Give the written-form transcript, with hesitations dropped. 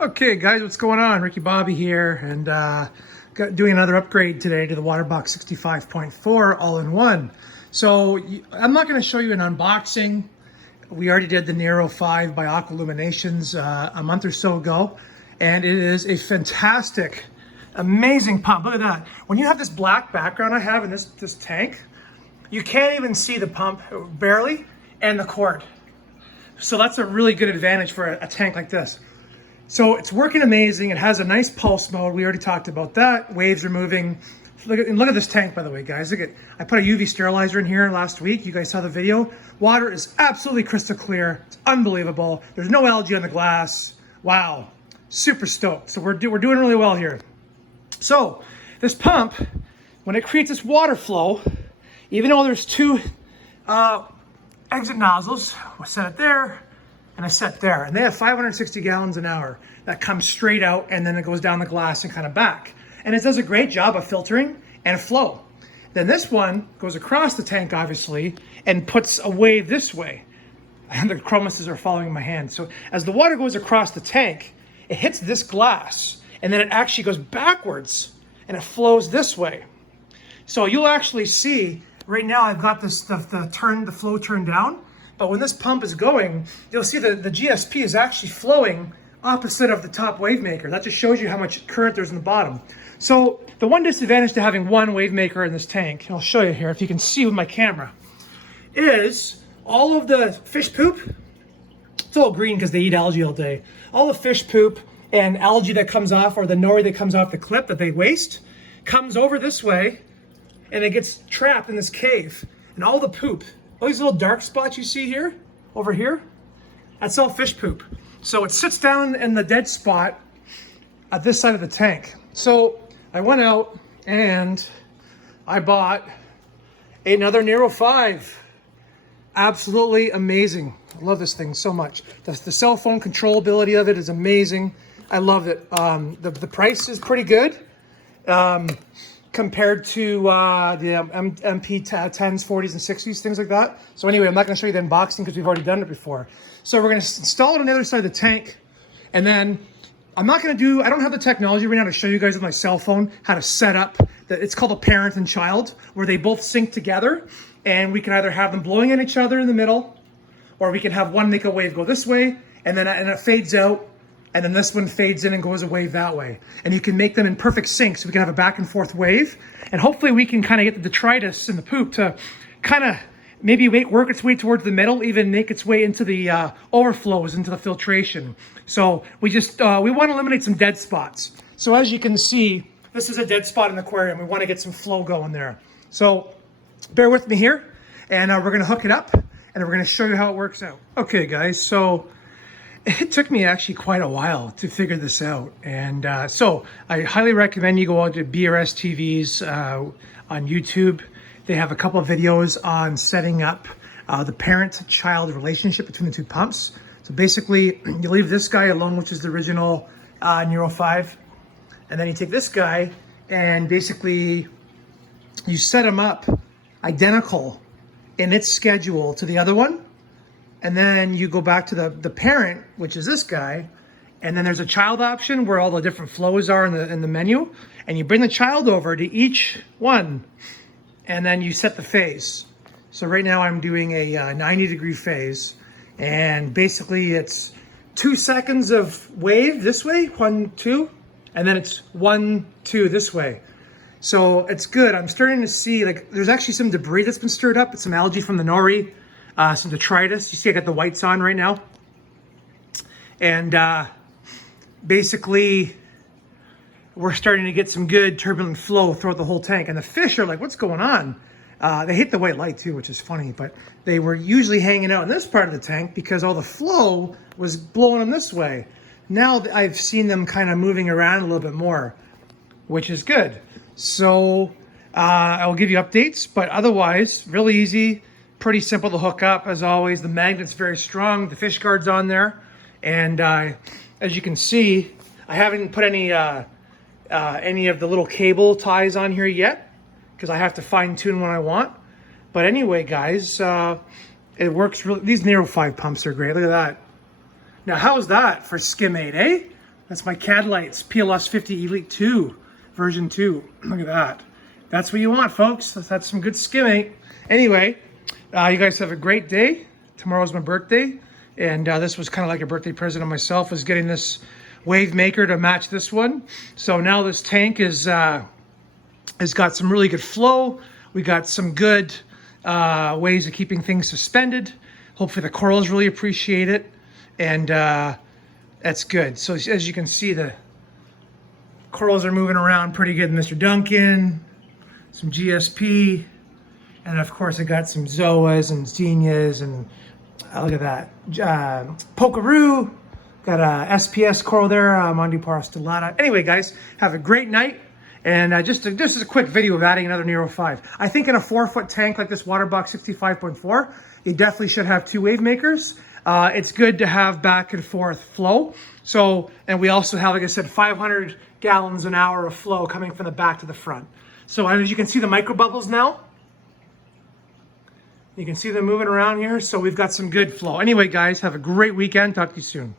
Okay guys, what's going on? Ricky Bobby here, and doing another upgrade today to the Waterbox 65.4 all-in-one. So I'm not going to show you an unboxing. We already did the Nero 5 by Aqua Illuminations a month or so ago, and it is a fantastic, amazing pump. Look at that. When you have this black background I have in this tank, you can't even see the pump, barely, and the cord. So that's a really good advantage for a tank like this. So it's working amazing. It has a nice pulse mode. We already talked about that. Waves are moving. Look at this tank, by the way, guys. I put a UV sterilizer in here last week. You guys saw the video. Water is absolutely crystal clear. It's unbelievable. There's no algae on the glass. Wow, super stoked. So we're doing really well here. So this pump, when it creates this water flow, even though there's two exit nozzles, we'll set it there, and I set there, and they have 560 gallons an hour that comes straight out, and then it goes down the glass and kind of back. And it does a great job of filtering and flow. Then this one goes across the tank, obviously, and puts a wave this way. And the chromuses are following my hand. So as the water goes across the tank, it hits this glass, and then it actually goes backwards, and it flows this way. So you'll actually see, right now I've got this the flow turned down, but when this pump is going, you'll see the GSP is actually flowing opposite of the top wave maker. That just shows you how much current there's in the bottom. So the one disadvantage to having one wave maker in this tank, and I'll show you here if you can see with my camera, is all of the fish poop. It's all green because they eat algae all day. All the fish poop and algae that comes off, or the nori that comes off the clip that they waste, comes over this way, and it gets trapped in this cave. And all the poop, all these little dark spots you see here, over here, that's all fish poop. So it sits down in the dead spot at this side of the tank. So I went out and I bought another Nero 5. Absolutely amazing. I love this thing so much. The cell phone controllability of it is amazing. I love it. The price is pretty good. Compared to the MP 10s, 40s, and 60s, things like that. So anyway, I'm not going to show you the unboxing because we've already done it before. So we're going to install it on the other side of the tank, and then I don't have the technology right now to show you guys with my cell phone how to set up. It's called a parent and child, where they both sync together, and we can either have them blowing at each other in the middle, or we can have one make a wave go this way, and then it fades out, and then this one fades in and goes a wave that way. And you can make them in perfect sync, so we can have a back and forth wave. And hopefully we can kind of get the detritus and the poop to kind of maybe work its way towards the middle, even make its way into the overflows, into the filtration. So we want to eliminate some dead spots. So as you can see, this is a dead spot in the aquarium. We want to get some flow going there. So bear with me here, and we're going to hook it up, and we're going to show you how it works out. Okay guys, so it took me actually quite a while to figure this out, and so I highly recommend you go out to BRS TV's on YouTube. They have a couple of videos on setting up the parent-child relationship between the two pumps. So basically, you leave this guy alone, which is the original Nero 5, and then you take this guy and basically you set them up identical in its schedule to the other one. And then you go back to the parent, which is this guy, and then there's a child option where all the different flows are in the menu, and you bring the child over to each one, and then you set the phase. So right now I'm doing a 90-degree phase, and basically it's 2 seconds of wave this way, 1, 2, and then it's 1, 2 this way. So it's good. I'm starting to see, like, there's actually some debris that's been stirred up. It's some algae from the nori. Some detritus. You see I got the whites on right now. And basically, we're starting to get some good turbulent flow throughout the whole tank. And the fish are like, what's going on? They hate the white light too, which is funny. But they were usually hanging out in this part of the tank because all the flow was blowing them this way. Now I've seen them kind of moving around a little bit more, which is good. So I'll give you updates, but otherwise, really easy. Pretty simple to hook up, as always. The magnet's very strong. The fish guard's on there. And as you can see, I haven't put any of the little cable ties on here yet because I have to fine tune what I want. But anyway, guys, it works really. These Nero 5 pumps are great. Look at that. Now, how's that for skim 8, eh? That's my CAD lights, PLS 50 Elite 2, version 2. Look at that. That's what you want, folks. That's some good skimming. Anyway, you guys have a great day. Tomorrow's my birthday, and this was kind of like a birthday present on myself, was getting this wave maker to match this one. So now this tank is has got some really good flow. We got some good ways of keeping things suspended. Hopefully the corals really appreciate it, and that's good. So as you can see, the corals are moving around pretty good. Mr. Duncan, some GSP, and of course I got some Zoas and Xenias, and look at that, Pokeroo, got a SPS coral there, Mondipara stellata. Anyway, guys, have a great night. And just as a quick video of adding another Nero 5. I think in a 4-foot tank like this Waterbox 65.4, you definitely should have 2 wave makers. It's good to have back and forth flow. So, and we also have, like I said, 500 gallons an hour of flow coming from the back to the front. So as you can see the micro bubbles now, you can see them moving around here. So we've got some good flow. Anyway, guys, have a great weekend. Talk to you soon.